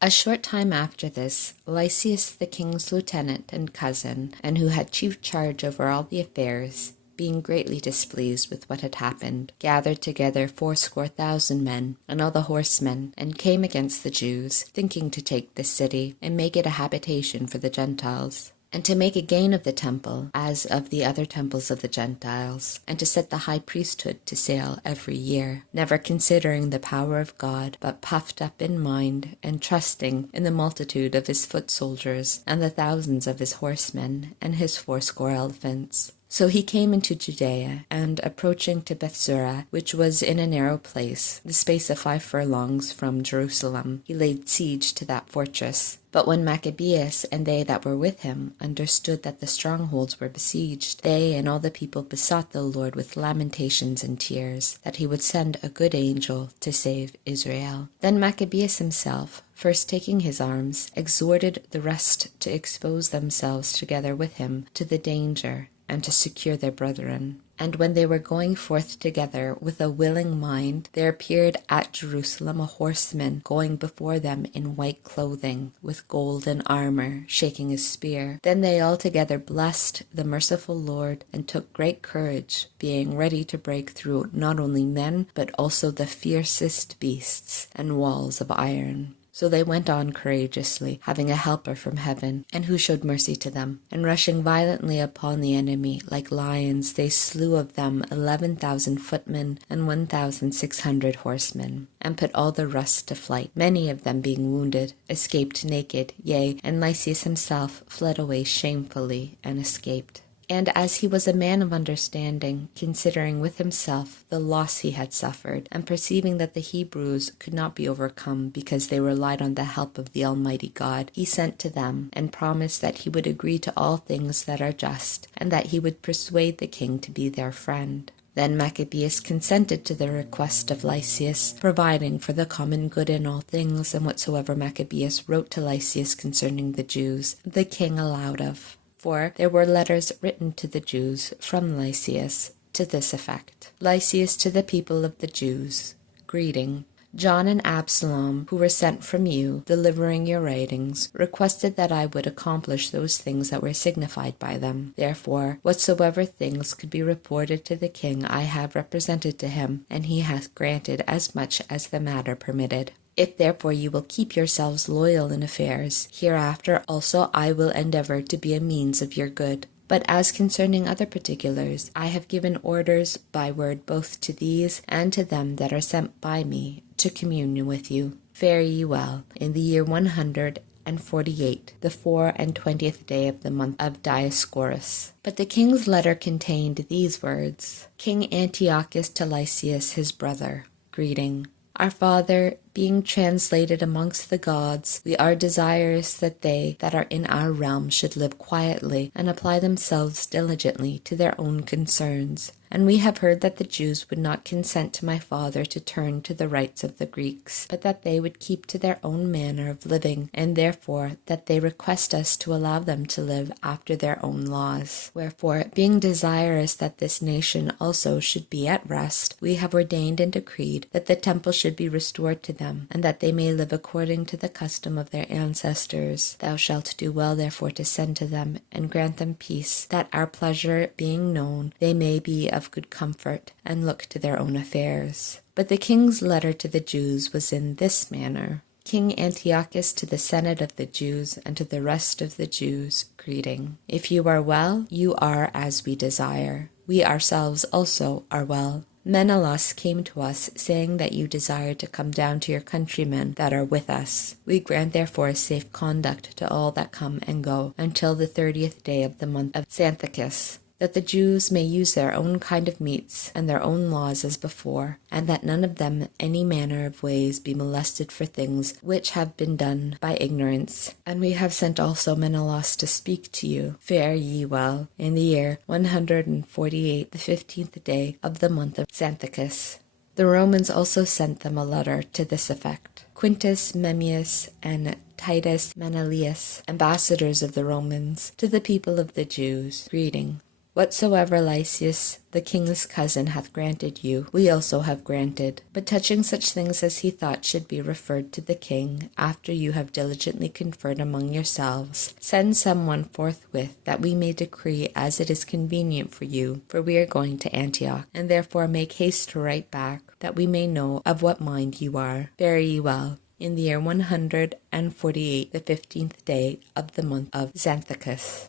A short time after this, Lysias the king's lieutenant and cousin, and who had chief charge over all the affairs, being greatly displeased with what had happened, gathered together 80,000 men, and all the horsemen, and came against the Jews, thinking to take the city, and make it a habitation for the Gentiles, and to make a gain of the temple, as of the other temples of the Gentiles, and to set the high priesthood to sale every year, never considering the power of God, but puffed up in mind, and trusting in the multitude of his foot soldiers, and the thousands of his horsemen, and his 80 elephants. So he came into Judea, and approaching to Bethsura, which was in a narrow place, the space of 5 furlongs from Jerusalem, he laid siege to that fortress. But when Maccabees and they that were with him understood that the strongholds were besieged, they and all the people besought the Lord with lamentations and tears, that he would send a good angel to save Israel. Then Maccabees himself, first taking his arms, exhorted the rest to expose themselves together with him to the danger, and to secure their brethren. And when they were going forth together with a willing mind, there appeared at Jerusalem a horseman going before them in white clothing, with golden armor, shaking a spear. Then they all together blessed the merciful Lord, and took great courage, being ready to break through not only men, but also the fiercest beasts and walls of iron. So they went on courageously, having a helper from heaven, and who showed mercy to them. And rushing violently upon the enemy, like lions, they slew of them 11,000 footmen and 1,600 horsemen, and put all the rest to flight. Many of them being wounded, escaped naked, yea, and Lysias himself fled away shamefully, and escaped. And as he was a man of understanding, considering with himself the loss he had suffered, and perceiving that the Hebrews could not be overcome because they relied on the help of the Almighty God, he sent to them, and promised that he would agree to all things that are just, and that he would persuade the king to be their friend. Then Maccabees consented to the request of Lysias, providing for the common good in all things, and whatsoever Maccabees wrote to Lysias concerning the Jews, the king allowed of. For there were letters written to the Jews from Lysias to this effect. Lysias to the people of the Jews, greeting. John and Absalom, who were sent from you, delivering your writings, requested that I would accomplish those things that were signified by them. Therefore, whatsoever things could be reported to the king I have represented to him, and he hath granted as much as the matter permitted. If therefore you will keep yourselves loyal in affairs, hereafter also I will endeavor to be a means of your good. But as concerning other particulars, I have given orders by word both to these and to them that are sent by me to communion with you. Fare ye well. In the year 148, the 24th day of the month of Dioscorus. But the king's letter contained these words: King Antiochus to Lysias his brother, greeting. Our Father, being translated amongst the gods, we are desirous that they that are in our realm should live quietly, and apply themselves diligently to their own concerns. And we have heard that the Jews would not consent to my father to turn to the rites of the Greeks, but that they would keep to their own manner of living, and therefore that they request us to allow them to live after their own laws. Wherefore, being desirous that this nation also should be at rest, we have ordained and decreed that the temple should be restored to them, and that they may live according to the custom of their ancestors. Thou shalt do well therefore to send to them, and grant them peace, that our pleasure being known, they may be of good comfort, and look to their own affairs. But the king's letter to the Jews was in this manner. King Antiochus to the Senate of the Jews, and to the rest of the Jews, greeting. If you are well, you are as we desire. We ourselves also are well. Menelaus came to us, saying that you desire to come down to your countrymen that are with us. We grant therefore safe conduct to all that come and go, until the 30th day of the month of Xanthicus, that the Jews may use their own kind of meats and their own laws as before, and that none of them any manner of ways be molested for things which have been done by ignorance. And we have sent also Menelaus to speak to you. Fare ye well. In the year 148, the 15th day of the month of Xanthicus. The Romans also sent them a letter to this effect. Quintus Memmius and Titus Manilius, ambassadors of the Romans, to the people of the Jews, greeting. Whatsoever Lysias the king's cousin hath granted you, we also have granted. But touching such things as he thought should be referred to the king, after you have diligently conferred among yourselves, send someone forthwith, that we may decree as it is convenient for you, for we are going to Antioch, and therefore make haste to write back, that we may know of what mind you are. Fare ye well. In the year 148, the 15th day of the month of Xanthicus.